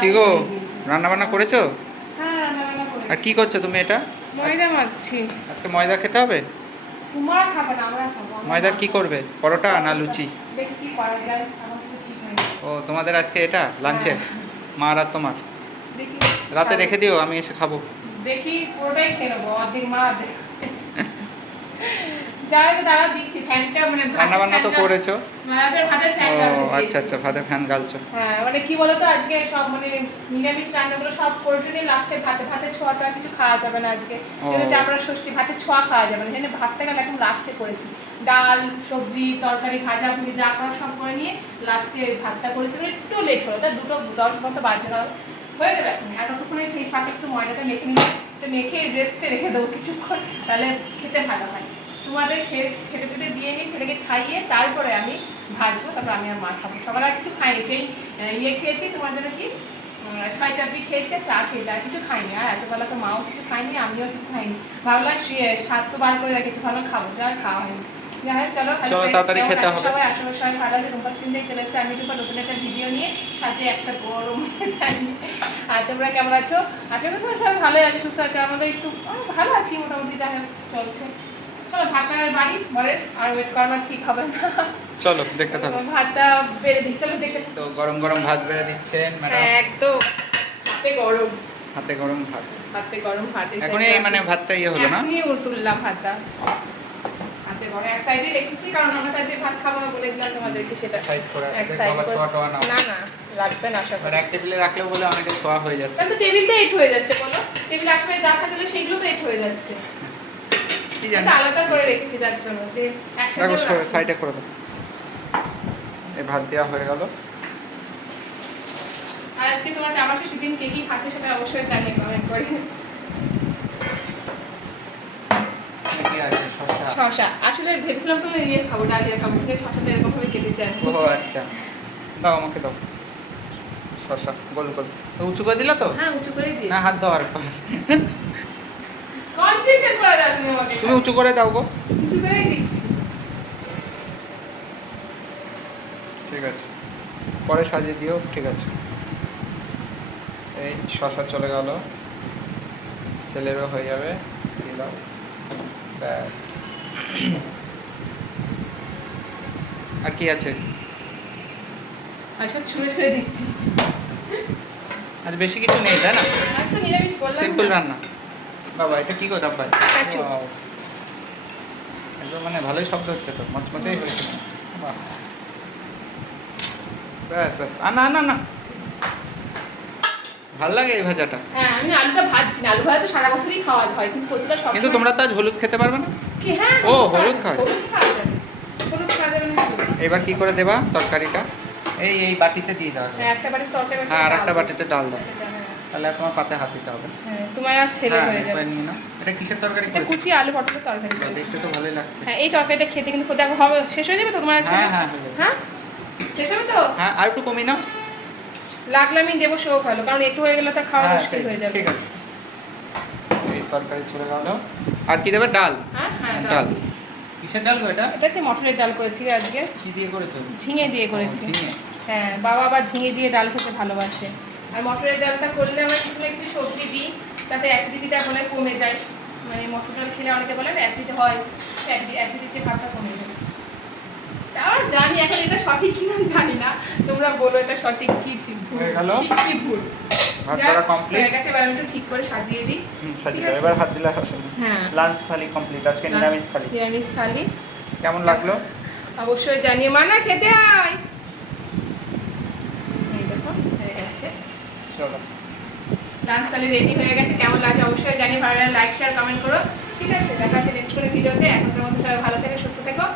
কি গো, রান্না বান্না করেছো? হ্যাঁ, রান্না করেছি। আর কি করছো তুমি এটা? ময়দা মাখছি। আজকে ময়দা খেতে হবে? তোমরা খাবে না, আমরা খাবো। ময়দার কি করবে, পরোটা না লুচি? দেখি কি করা যায়, আমার কিছু ঠিক হয়নি। ও, তোমাদের আজকে এটা লাঞ্চে? হ্যাঁ। মার আর তোমার? দেখি রাতে রেখে দিও, আমি এসে খাবো। দেখি পুরোটাই খেয়ে নেবো, অর্ধেক মা অর্ধেক। যাই হোক, দাঁড়াও দিচ্ছি ফ্যানটা, মানে রান্না বান্না তো করেছো? ভাতের ফ্যান ও গালতে আচ্ছা দিয়েছি। আচ্ছা, ভাতের ফ্যান গালছো। হ্যাঁ, মানে কি বলতো, আজকে সব মানে নিরামিষ রান্নাগুলো সব প্রোটিনে লাস্টে ভাতের ছোঁয়াটা কিছু খাওয়া যাবে না আজকে। ও। যেহেতু চাপড়া ষষ্ঠী, ভাতের ছোঁয়া খাওয়া যাবে না, এখানে ভাতটা গেলে এখন লাস্টে করেছি। ডাল, সবজি, তরকারি, ভাজা ভুজি যা করা সব করে নিয়ে লাস্টে ভাতটা করেছি। মানে একটু লেট হলো, তা 2:10 মতো বাজে না, হয়ে যাবে এখন। এতক্ষণে এই ফাঁকে একটু ময়দাটা মেখে নিয়ে একটু মেখে রেস্টে রেখে দেবো কিছুক্ষণ, তাহলে খেতে ভালো হয়। তোমাদের খেতে খেতে দিয়ে নিই, ছেলেকে খাইয়ে তারপরে আমি ভাজবো, তারপর আমি আর মা খাবো। সবার আর কিছু খাইনি, সেই খেয়েছি তোমার জন্য কি ছয় চাপড়ি খেয়েছে, চা খেয়েছে, আর কিছু খাইনি। আর এতবেলা তো মাও কিছু খাইনি, আমিও কিছু খাইনি। ভাবলাম স্বাদ তো বার করে রেখেছি, ভালো খাবো, আর খাওয়া হয়নি। যাই হোক, চলো তাড়াতাড়ি খেতে হবে। সবাই আশেপাশে সবাই ভালো আছে। রুম্পা স্ক্রিন থেকে চলে এসেছে আমি কিন্তু নতুন একটা ভিডিও নিয়ে, সাথে একটা গরম জানি। আর তোমরা কেমন আছো? আশেপাশে সবাই ভালোই আছে, সুস্থ আছে। আমাদের একটু ভালো আছি মোটামুটি, যাই হোক চলছে। চলো ভাতটা বাড়ি বরের, আর ওয়েট করানো ঠিক হবে না। চলো দেখতে থাকো। ভাতটা বেড়ে দিই, চলো দেখতে। তো গরম গরম ভাত বেড়ে দিচ্ছেন ম্যাডাম। একদম হাতে গরম, হাতে গরম ভাত। হাতে গরম ভাত। এখনই মানে ভাতটা ইয়ে হলো না? এখনই তুললাম ভাতটা, হাতে গরম। এক সাইডে রেখেছি, কারণ আমরা যে ভাত খাবো বলেছিলাম তোমাদেরকে, সেটা সাইড করে এক আছে, সাইড বাবা ছোয়া টোয়া নাও। না না, রাখবে না আশা আর করি। এক টেবিলে রাখলেও বলে অনেকে ছোয়া হয়ে যাচ্ছে। তাহলে তো টেবিলটা এট হয়ে যাচ্ছে, বলো। টেবিল আশেপাশে যা থাকলে সেগুলো তো এট হয়ে যাচ্ছে। কি জানি, এটা আলাদা করে রেখেছি যার জন্য, যে একসাথে দেখো সাইডে করে দাও। এই ভাত দেওয়া হয়ে গেল। আর আজকে তোমার জামা সেদিন কে কি খাচ্ছে সেটা অবশ্যই জানিয়ে কমেন্ট করে। কি আছে? শসা। শসা আসলে ভেবেছিলাম তো খাবো, ডালিয়া খাবো, কিন্তু শসাটা এরকম ভাবে কেটে যায়। ও আচ্ছা, দাও আমাকে দাও শসা, গোল গোল। তো উঁচু করে দিলা তো? হ্যাঁ, উঁচু করে দিই না, হাত দাও আর একবার। কনফিউশন করা যাবে না আমাকে। তুমি উঁচু করে দাও গো। উঁচু করে দিচ্ছি। ঠিক আছে, পরে সাজিয়ে দিও, ঠিক আছে। এই শসা চলে গেল, ছেলেরও হয়ে যাবে, দিলাম, ব্যাস। আর কি আছে? আর সব ছুঁড়ে ছুঁড়ে দিচ্ছি। আজ বেশি কিছু নেই, তাই না? আজ তো নিরামিষ বললাম। সিম্পল রান্না। বাবা, এটা কি করতাম ভাই? কাঁচু। একদম মানে ভালোই শব্দ হচ্ছে তো, মচমচেই হয়েছে। বাহ, ব্যাস ব্যাস। না না না, ভাল লাগে এই ভাজাটা। হ্যাঁ, আমি আলুটা ভাজছি না, আলু ভাজা তো সারা বছরই খাওয়া হয়, কিন্তু কচুটা সব। কিন্তু তোমরা তো আজ হলুদ খেতে পারবে না। কি? হ্যাঁ, ও, হলুদ খায়। হলুদ খাওয়া যাবে। হলুদ খাওয়া যাবে না। এবার কি করে দেবা তরকারিটা? এই বাটিতে দিয়ে দাও। হ্যাঁ, একটা বাটি তরকারি। হ্যাঁ, আর একটা বাটিতে ডাল দাও, তাহলে আর তোমার পাতে হাত দিতে হবে। হ্যাঁ, তোমার আর ছেলে হ্যাঁ, হয়ে যাবে। একবার নিয়ে নাও। এটা কিসের তরকারি এটা করেছো? কুচি আলু পটলের তরকারি করেছি। দেখতে তো ভালোই লাগছে। হ্যাঁ, এই তরকারিটা খেতে কিন্তু দেখো হবে, শেষ হয়ে যাবে তো তোমার আছে? হ্যাঁ হ্যাঁ হয়ে যাবে। হ্যাঁ, শেষ হবে তো? হ্যাঁ, আর একটু কমিয়ে নাও। লাগলে আমি দেবো, সেও ভালো, কারণ একটু হয়ে গেলে তা খাওয়া হ্যাঁ, মুশকিল হয়ে যাবে। ঠিক আছে। এই তরকারি চলে গেল। আর কি দেবে? ডাল। হ্যাঁ হ্যাঁ, ডাল। কিসের ডাল গো এটা? এটা হচ্ছে মটরের ডাল করেছি আজকে। কি দিয়ে করেছো? ঝিঙে দিয়ে করেছি। ও, ঝিঙে। হ্যাঁ, বাবা আবার ঝিঙে দিয়ে ডাল খেতে ভালোবাসে। আর মটরের ডালটা করলে আমরা কিছু না কিছু সবজি দিই, তাতে অ্যাসিডিটিটা বলে কমে যায়। মানে মটর ডাল খেলে অনেকে বলে অ্যাসিড হয়, অ্যাসিডিটির ভাবটা কমে যায়। তাও জানি, এখন এটা সঠিক কিনা জানি না, তোমরা বলো এটা সঠিক কি ভুল। হয়ে গেল? কি ভুল। ভাত যাক, করা কমপ্লিট। হয়ে গেছে, এবার আমি একটু ঠিক করে সাজিয়ে দিই। সাজিয়ে ঠিক দাও, আছে? এবার হাত দিলে আসলে। হ্যাঁ, লাঞ্চ থালি কমপ্লিট, আজকে নিরামিষ থালি। নিরামিষ থালি। কেমন লাগলো? অবশ্যই জানিয়ে, মানা খেতে আয়। এই দেখো হয়ে গেছে চলো, লাঞ্চ থালি রেডি হয়ে গেছে। কেমন লাগছে অবশ্যই জানিয়ে, ভালো লাগলে লাইক শেয়ার কমেন্ট করো। ঠিক আছে, দেখা হচ্ছে নেক্সট কোনো ভিডিওতে। এখনকার মতো সবাই ভালো থেকো, সুস্থ থেকো।